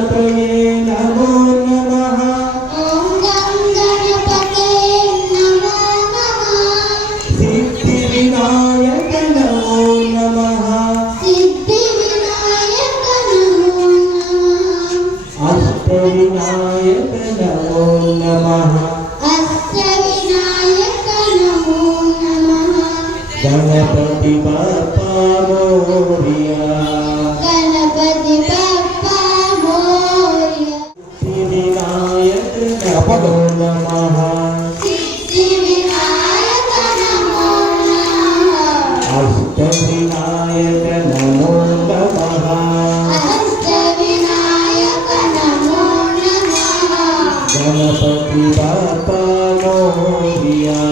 गणपतये नमो नमः। ॐ गं गणपतये नमो नमः। सिद्धिविनायक नमो नमः। सिद्धिविनायक नमो नमः। अष्टविनायक नमो नमः। अष्टविनायक नमो नमः। गणपति बप्पा मोरया। गणपति बप्पा मोरया। सिद्धिविनायक नमो नमः। सिद्धिविनायक नमो नमः। अष्टविनायक नमो नमः। अष्टविनायक नमो नमः। गणपति बप्पा मोरया।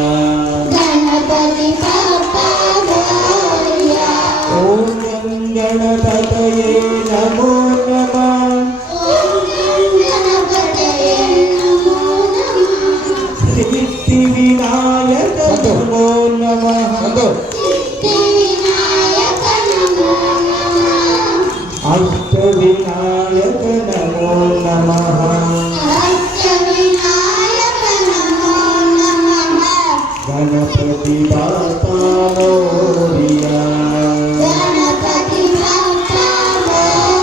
गणपति बप्पा मोरया। ॐ गणपतये नमो नमः। ॐ गणपतये नमो नमः। सिद्धिविनायक नमो नमः। सिद्धिविनायक नमो नमः। अष्टविनायक नमो नमः। अष्टविनायक नमो नमः। गणपति बप्पा मोरया। गणपति बप्पा मोरया।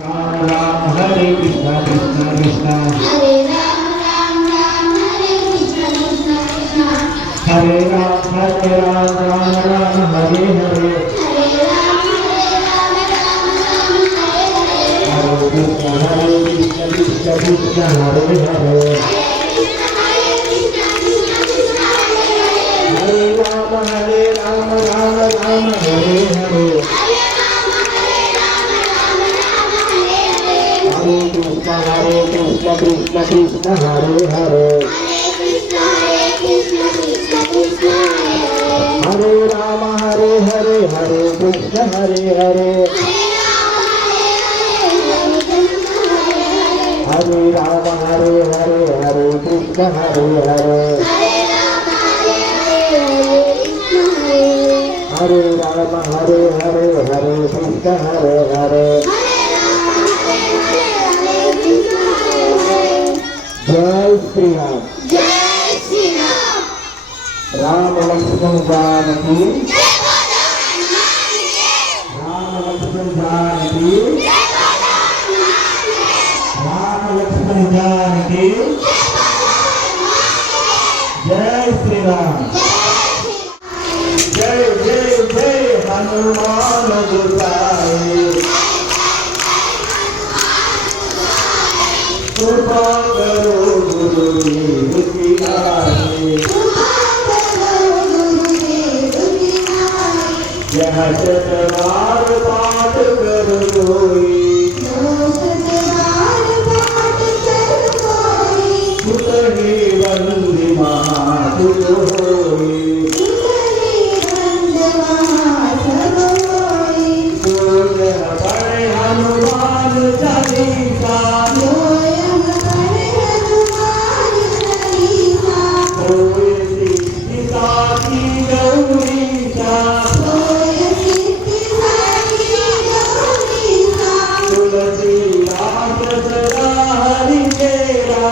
राम राम हरे कृष्ण कृष्ण कृष्ण हरे राम राम राम हरे कृष्ण कृष्ण कृष्ण हरे राम राम राम हरे हरे हरे राम राम राम हरे हरे हरे कृष्ण कृष्ण कृष्ण हरे हरे कृष्ण कृष्ण कृष्ण हरे हरे हरे राम राम राम हरे हरे हरे राम राम राम हरे हरे हरे कृष्ण कृष्ण कृष्ण हरे हरे कृष्ण कृष्ण कृष्ण हरे हरे हरे राम हरे कृष्ण हरे हरे हरे राम कृष्ण हरे हरे हरे राम हरे कृष्ण हरे हरे हरे राम कृष्ण हरे हरे राम हरे कृष्ण हरे हरे कृष्ण हरे जय श्री राम। जय श्री राम। राम लक्ष्मण जानकी। जय बोलो हनुमान देव। राम लक्ष्मण जानकी। जय बोलो हनुमान देव। राम लक्ष्मण जानकी। जय बोलो हनुमान देव। जय श्री राम। जय जय जय हनुमान गोसाई। कृपा करो गुरुदेव की नाई। यह शतवार पाठ कर कोई। सुत ही वंदे महासुत होई। सूर्य पड़े हनुमान चालीसा। होए सीता की गौरीसा। तुलसीदास सदा हरि तेरा।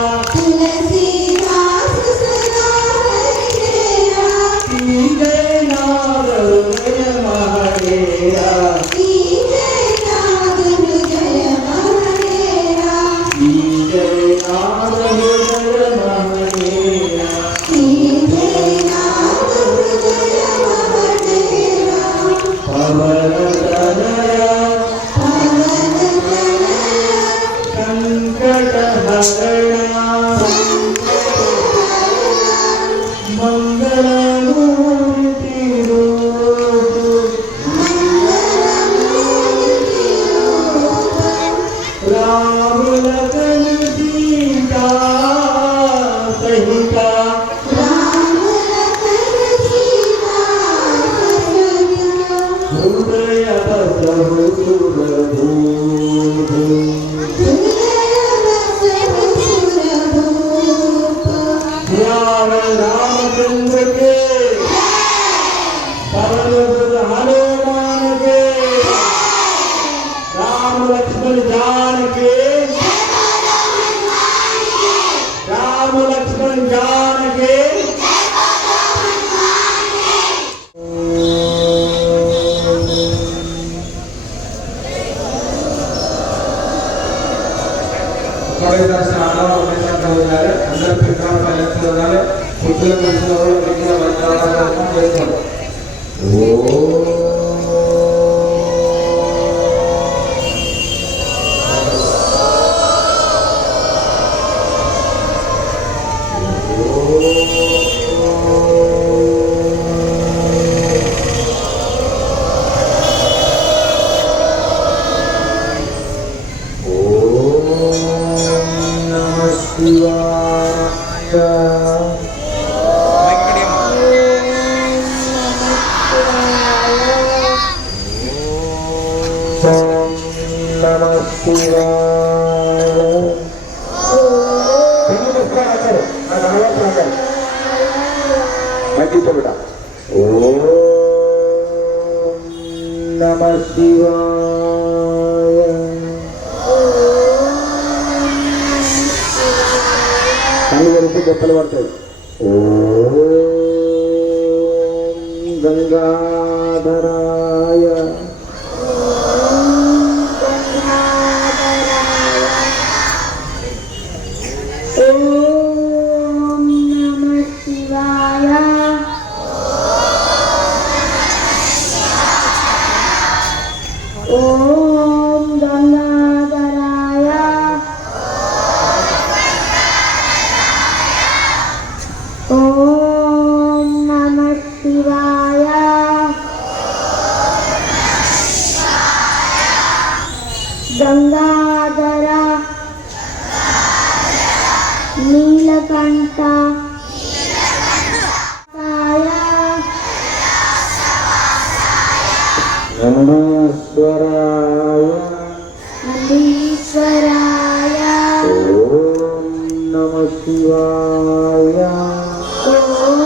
की जय नाद हृदय महाडेरा। की जय नाद हृदय महाडेरा। पवन तनय संकट हरणा। मंगल मूर्ति रूप। राम लखन सीता सहिता। हृदय बसहु सुरभूप। श्याम रामचंद्र के Namah Shivaya. Kali berarti betul berarti. Om Gangadharaya. Om Namah Shivaya. Om Gangadharaya. Om Namah Shivaya. Gangadhara Neelakanta Nandiswaraya. Om Namah Shivaya. Om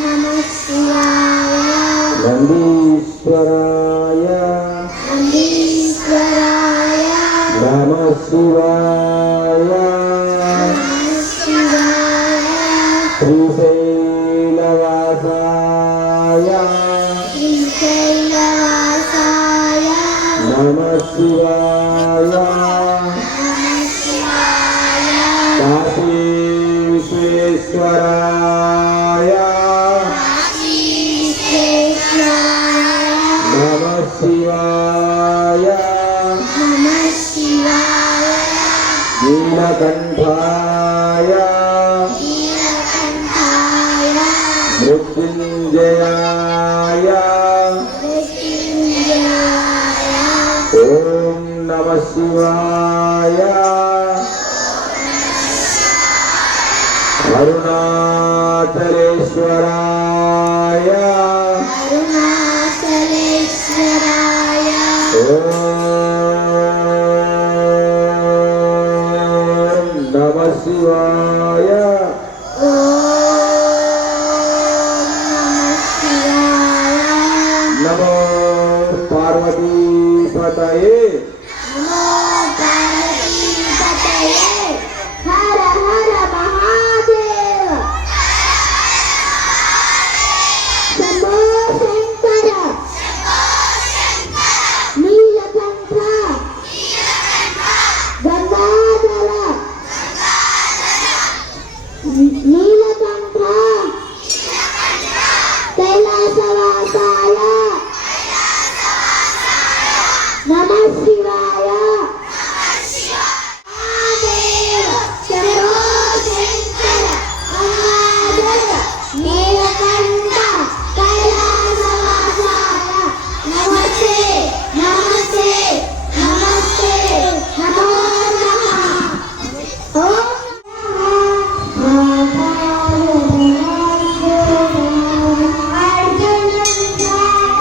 Namah Shivaya. Nandiswaraya. Namah Shivaya. Srisailavasaya. Namah Shivaya. Kashi Vishweswaraya. Namah Shivaya. Neelakanthaya. Mrityunjayaya. Om Namah Shivaya. Arunachaleswaraya. Om Namah Shivaya. Namo Parvati Pataye. हर हर महादेव शंभो शंकर नीलकंठ गंगाधर नीलकंठ कैलासवासाय नमः शिवाय Arjuna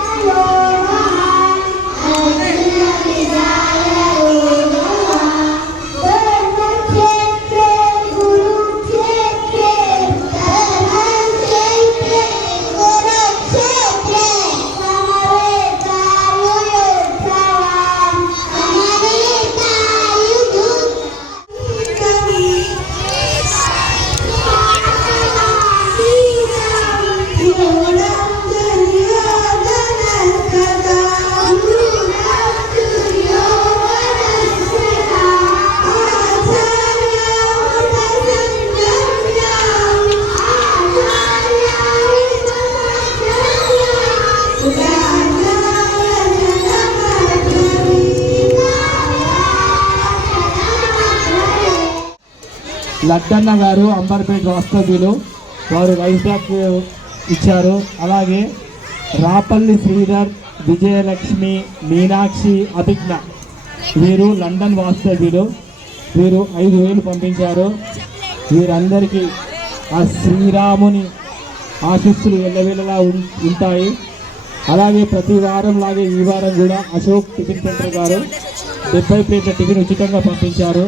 లడ్డన్న గారు అంబర్పేట వాస్తవ్యులు, వారు rice back ఇచ్చారు. అలాగే రాపల్లి శ్రీధర్, విజయలక్ష్మి, మీనాక్షి, అభిజ్ఞ వీరు London వాస్తవ్యులు, వీరు 5,000 పంపించారు. వీరందరికీ ఆ శ్రీరాముని ఆశీస్సులు ఎల్లవేళలా ఉంటాయి. అలాగే ప్రతి వారం లాగే ఈ వారం కూడా అశోక్ టిఫిన్ సెంటర్ గారు 70 ప్లేట్ల టిఫిన్ ఉచితంగా పంపించారు.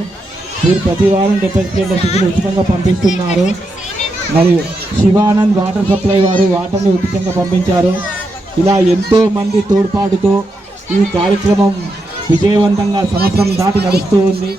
వీరు ప్రతి వారం 70 ప్లేట్ల టిఫిన్ ఉచితంగా పంపిస్తున్నారు. మరియు శివానంద్ వాటర్ సప్లై వారు వాటర్ని ఉచితంగా పంపించారు. ఇలా ఎంతో మంది తోడ్పాటుతో ఈ కార్యక్రమం విజయవంతంగా సంవత్సరం దాటి నడుస్తూ ఉంది.